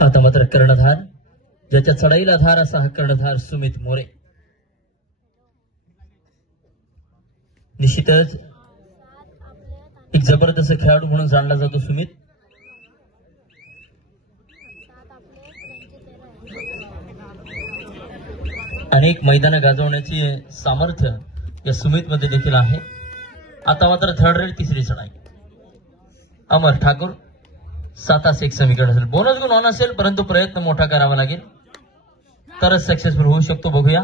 आता मात्र कर्णधार, ज्याच्या चढाईला धार असा हा कर्णधार सुमित मोरे. निश्चितच एक जबरदस्त खेळाडू म्हणून जाणला जातो सुमित. अनेक मैदान गाजवण्याची सामर्थ्य या सुमित मध्ये देखील आहे. आता मात्र थर्ड रेड तिसरी चढाई. अमर ठाकूर 7-1 समीकरण असेल. बोनस गुण ऑन असेल, परंतु प्रयत्न मोठा करावा लागेल तरच सक्सेसफुल होऊ शकतो. बघूया.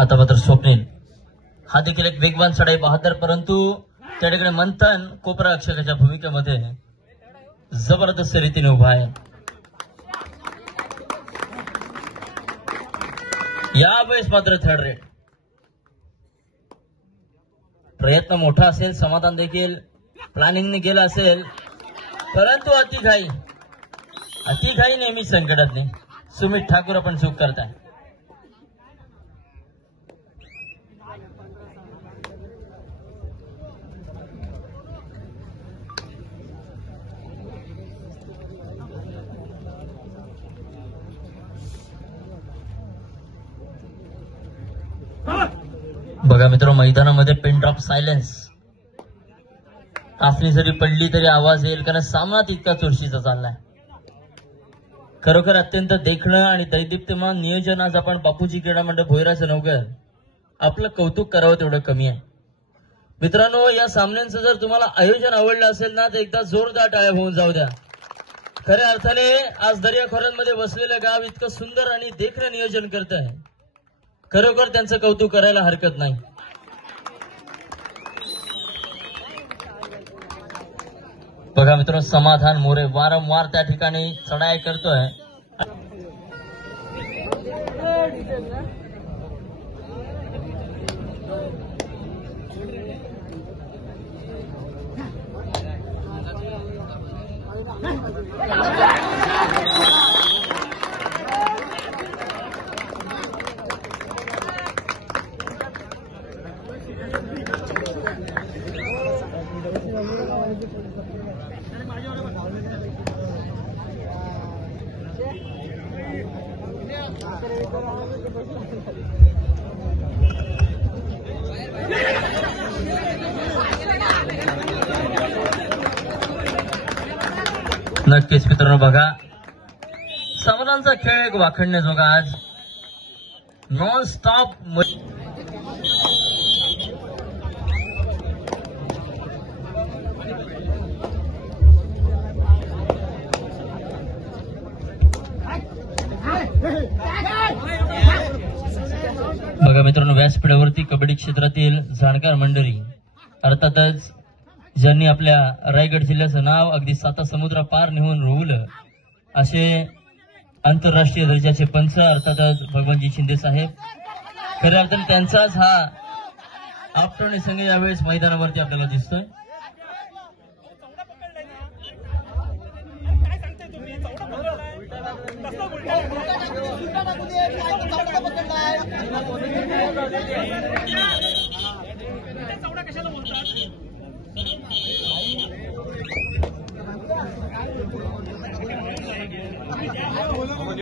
आता मात्र स्वप्नील, हा देखील एक वेगवान चढाई बहादर, परंतु त्याकडे मंथन कोपरा अक्षराच्या भूमिकेमध्ये जबरदस्त रीतीने उभा आहे. यावेळेस मात्र थर्ड रेड. प्रयत्न मोठा असेल, समाधान देखील प्लॅनिंगने गेला असेल, परंतु अतिघाई नेहमी संकटात नाही. सुमित ठाकूर आपण चूक करताय. बघा मित्र, मैदानामध्ये पिन ड्रॉप सायलेन्स. काफली जरी पडली तरी आवाज येईल, कारण सामना तितका चुरशीचा चाललाय. खरोखर अत्यंत देखणं आणि दैदिप्यमान नियोजन आज आपण बापूजी क्रीडा मंडळ भोईराचं नवघर आपलं कौतुक करावं तेवढं कमी आहे. मित्रांनो, या सामन्यांचं जर तुम्हाला आयोजन आवडलं असेल ना, तर एकदा जोरदार टाळ्या होऊन जाऊ द्या. खऱ्या अर्थाने आज दर्या खोऱ्यांमध्ये बसलेलं गाव इतकं सुंदर आणि देखणं नियोजन करत आहे. खरोखर त्यांचं कौतुक करायला हरकत नाही. बघा मित्रांनो, समाधान मोरे वारंवार त्या ठिकाणी चढाई करतोय. नक्कीच मित्रांनो, बघा समाधानचा खेळ एक वाखडण्याजोगा आज नॉन स्टॉप. बघा मित्रांनो, व्यासपीठावरती कबड्डी क्षेत्रातील जाणकार मंडळी, अर्थातच ज्यांनी आपल्या रायगड जिल्ह्याचं नाव अगदी 7 समुद्र पार नेऊन रोवलं असे आंतरराष्ट्रीय दर्जाचे पंच, अर्थातच भगवानजी शिंदे साहेब. खऱ्या अर्थाने त्यांचाच हा आपटवणी संघ यावेळेस मैदानावरती आपल्याला दिसतोय.